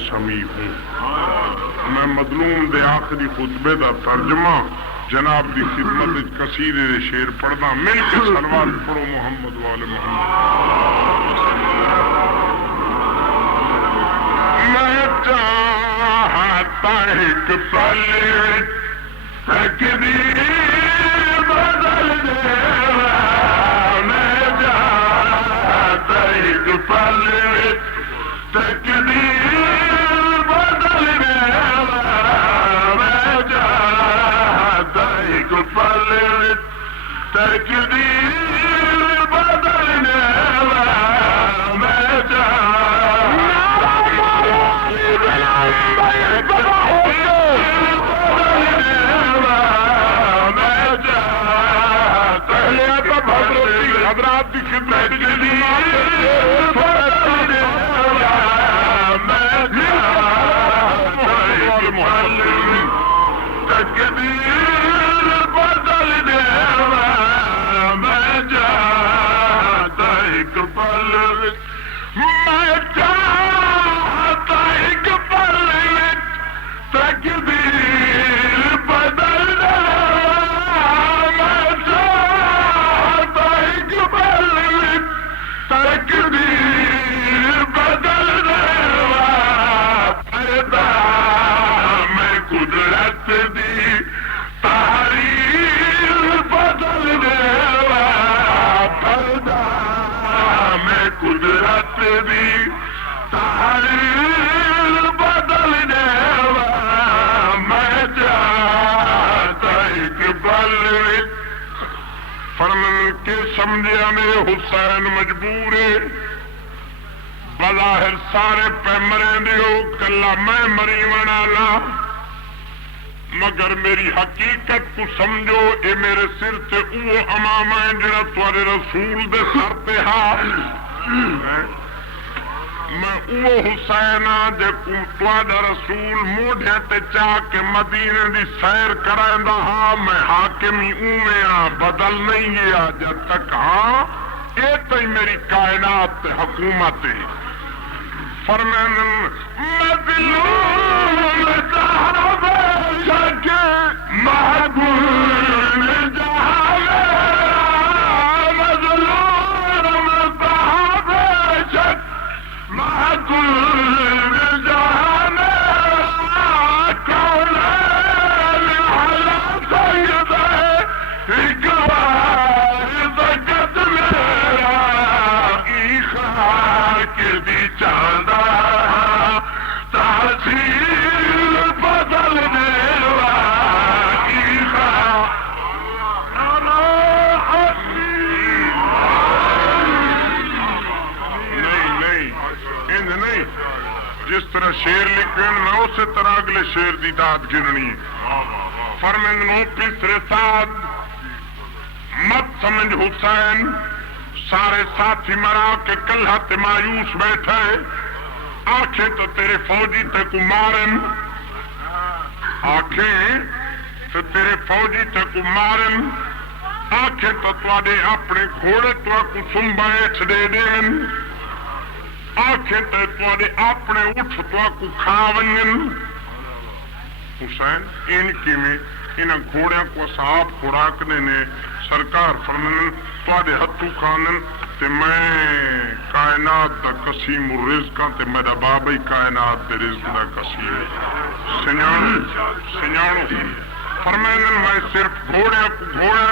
समी हूँ। मैं मजलूम दे आखिरी खुतबे का तर्जमा जनाब की खिदमत कसीरे दे शेर पढ़दा। मिल के सलवात पढ़ो मोहम्मद वाले मोहम्मद। मैं चाहता एक पल तकदीर बदल दे, मैं चाहता एक पल तकदीर बदल दे, मैं चाहता एक पल तकदीर बदल दे, मैं हजरात की खिदमत तकदीर बदल दे, मैं चाहता एक पल, मैं चाहता एक पल तकदीर बदल दे, मैं चाहता एक पल तकदीर बदल दे, पैदा मैं कुदरत दी तारीर बदल दे, पैदा मैं कुदरत दी तारीर बदल दे, मैं चाहता एक पल। फरमान के समझिया मेरे हुसैन मजबूर है, बज़ाहिर सारे पे मरेंदे हो, कला मैं मरी वनाला, मगर मेरी हकीकत को समझो, ये मेरे सिर से वो अमामा है जरा तुहारे रसूल दे सर ते हा। मैं वो हुसैन आ जेकू तुहाडा रसूल मोढे ते चा के मदीने दी सैर करांदा हा। मैं हाकिम ही उमे आ, बदल नहीं गया जब तक। हाँ ये तो मेरी कायनात ते हुकूमत है। फरमान मज़लूम साहबे शके महबूब जहां, मज़लूम साहबे शक महबूब जहां, कौन हला सैयद एक बार जगत मेरा ई खाक दी चांदा तासीर बदल दे, जिस तरह शेर लिखे मैं उसी तरह अगले शेर की दाद गिननी। फरमानो पिछले साथ मत समझ हुसैन, सारे साथी मरा के कल्हा ते मायूस बैठे, आखे तो तेरे फौजी ते को मारन, आखे तो तेरे फौजी ते को मारन, आखे तो तुहाडे अपने घोड़े तुआ को सुंबाएठ दे देन, आखे तो तुहाडे अपने उठ तुआ को खा वंजन। हुसैन इनकी में इन घोड़िया को साफ खुराकने ने सरकार फरमान तुहाडे हथू खानन ते मैं कायनात दा कसीम रिज़्क़ां ते मेरा बाबा ही कायनात दे रिज़्क़ दा कसीम। सियाणो फरमान मैं सिर्फ घोड़िया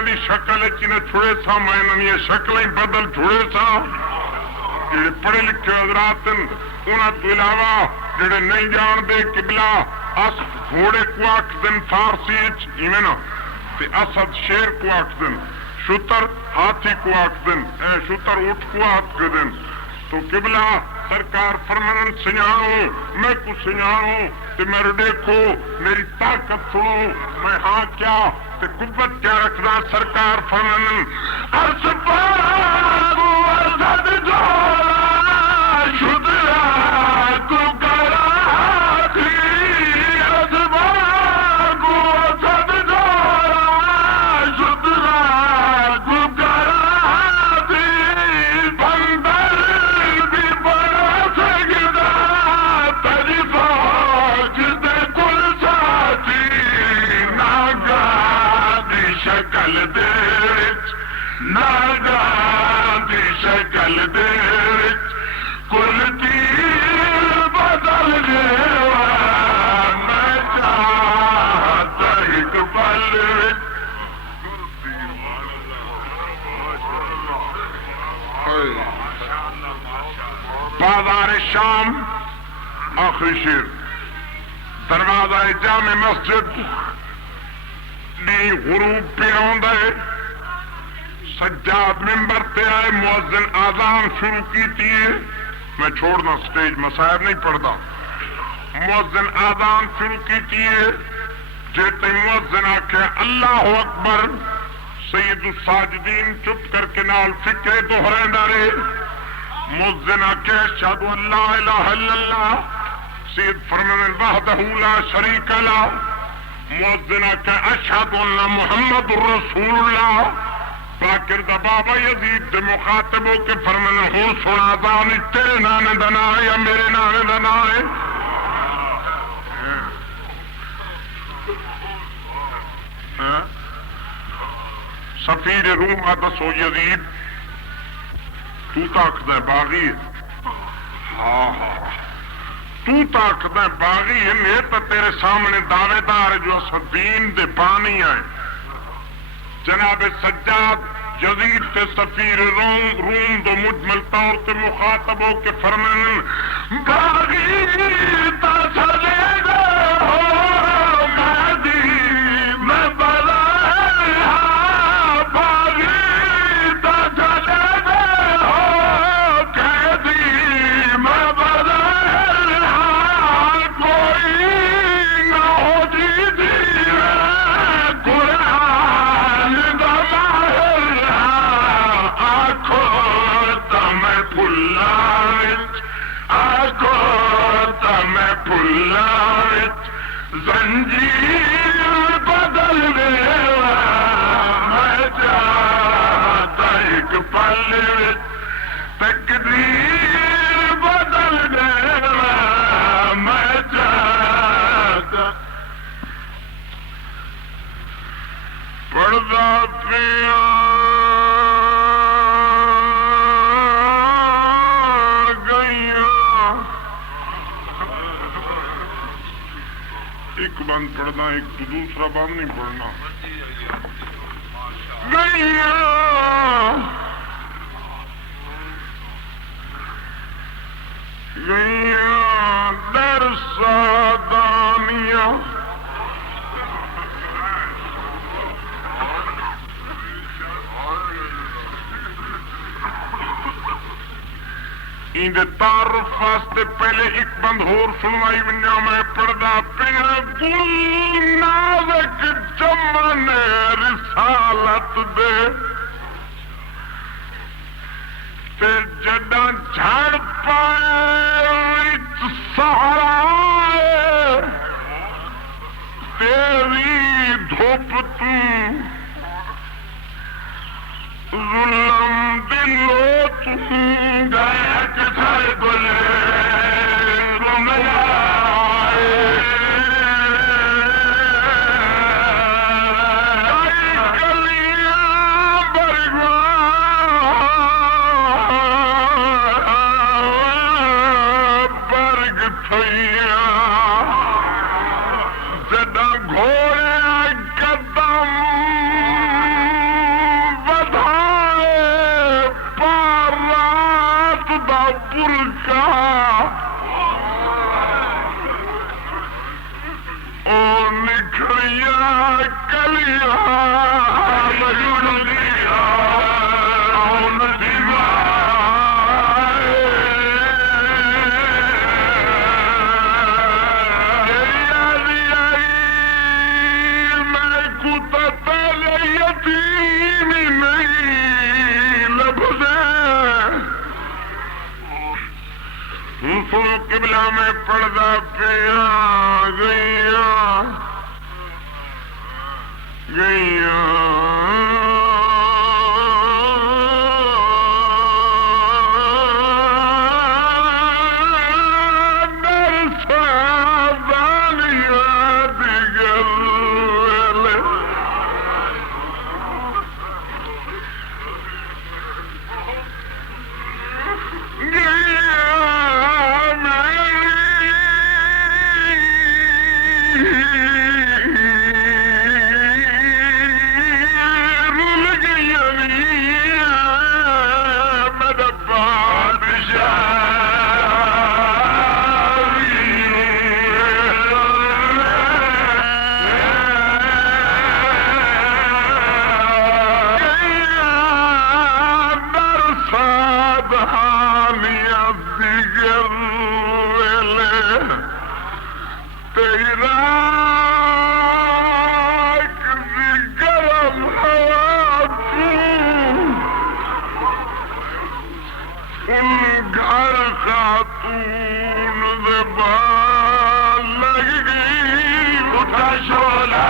की शक्ल च न छुड़े सा, मैं इन्हां शक्ल ही बदल छुड़े सा। जेडे पढ़े लिखे हजरात उन्हां तो इलावा जेडे नहीं जानते किबला अस घोड़े को आखदन फारसी इवें ना, ते असद शेर को आखदन, शुतर हाथी को आखदन, शुतर ऊंट को आखदन। तो किबला सरकार फरमान सियाणो मैं कुछ सियाणो ते मेरे देखो मेरी ताकत सुनो, मैं हाँ क्या ते कुव्वत क्या रखना। सरकार फरमान शक्ल दे नागा दी शक्ल दे कुलती बदल गया मैं चाहता एक पल बाजार शाम आखिरी शेर दरवाजा जामे मस्जिद डी गुरूब पे आंदा है सज्जाद मिंबर पे आए मुअज्जिन आजान शुरू की थी मैं छोड़ना स्टेज मसायब नहीं पढ़ता मुअज्जिन आजान शुरू की थी जेते मुअज्जिन आखे अल्लाह अकबर सैयदुस साजिदीन चुप करके नाल फिक्रे दोहरांदा रहे मुअज्जिन आखे अशहदु अल्ला इलाहा इल्लल्लाह सैयद फरमाने वहदहू ला शरीक लह मुअज्जिन आखे अशहदु अन्ना मुहम्मदुर रसूलुल्लाह बाकिर दा बाबा यजीद दे मुखातब होके फरमाने हुण सुन आजान तेरे नाने दा नाम है या मेरे नाने दा नाम है सफीर रूम आ दसो यजीद तू ताकदा बागी है हाँ तू ताकदा बागी है मैं तो तेरे सामने दावेदार जो दीन दे पानी आए जनाब सज्जाद यजीद ते सफीर रूम दो मुजमल तौर से मुखातब होके फरमाने बागी ता चलेगा हो महदी मैं बला जंजीर बदल गया मैं चाहता एक पल तकदीर बदल गया मैं चाहता पर्दा पिया एक बंद पढ़ना एक तो दूसरा बंद नहीं पढ़ना गैया गैया दर सादानिया इंदे तारुफ वास्ते पहले एक बंद होर सुनवाई बन्या मैं पढ़दा पिया गुल नाज़क चमन रिसालत दे ते जदा झड़ पाए सहारा तेरी धूप तू जुल्म दिलो तुम गया किधर गुले बर्ग थैया जदा घोड़े कदम पुरका ओ निखरिया कलिया दिया मैं कुत पहले यतीम नहीं लभदे सुनो किबला में पढ़दा पिया गैया गैया दर सादानिया दिगल तेरा किसी गरम उन घर खातून लग गई उठा शोला